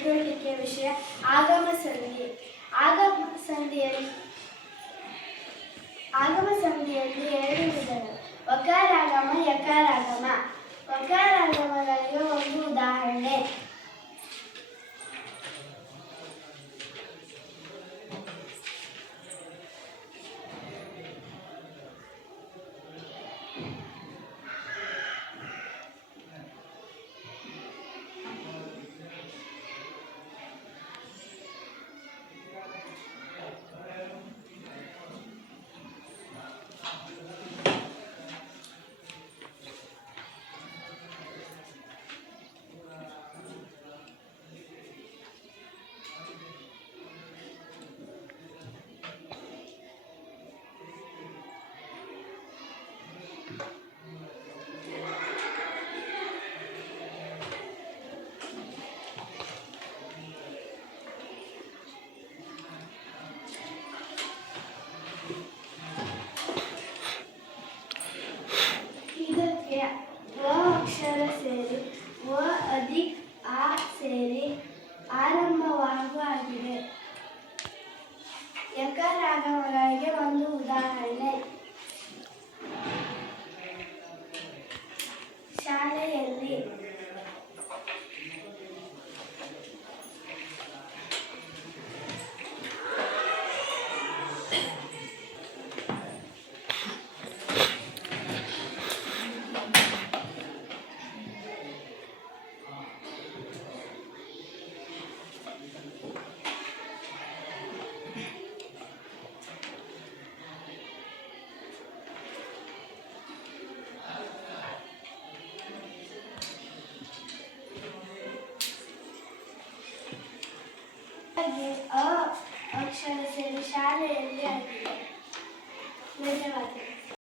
ಚಟುವಟಿಕೆಯ ವಿಷಯ ಆಗಮ ಸಂಧಿ. ಆಗಮ ಸಂಧಿಯಲ್ಲಿ ಎರಡು ವಿಧಗಳು: ವಕಾರಾಗಮ, ಯಕಾರಾಗಮ. ವಕಾರಾಗಮಗಳಿಗೆ ಒಂದು ಉದಾಹರಣೆ: ಇದಕ್ಕೆ ವ ಅಕ್ಷರ ಸೇರಿ ವ ಅಧಿಕ್ ಆ ಸೇರಿ ಆರಂಭವಾಗಿದೆ. ಯಕಾರಾಗಮಗಳಿಗೆ ಒಂದು ಉದಾಹರಣೆ: ಶಾಲೆಯಲ್ಲಿ. ಅ ಅಕ್ಷರ ಸೇರಿ ಶಾಲೆಯಲ್ಲಿ ಆಗಿದೆ. ಧನ್ಯವಾದ.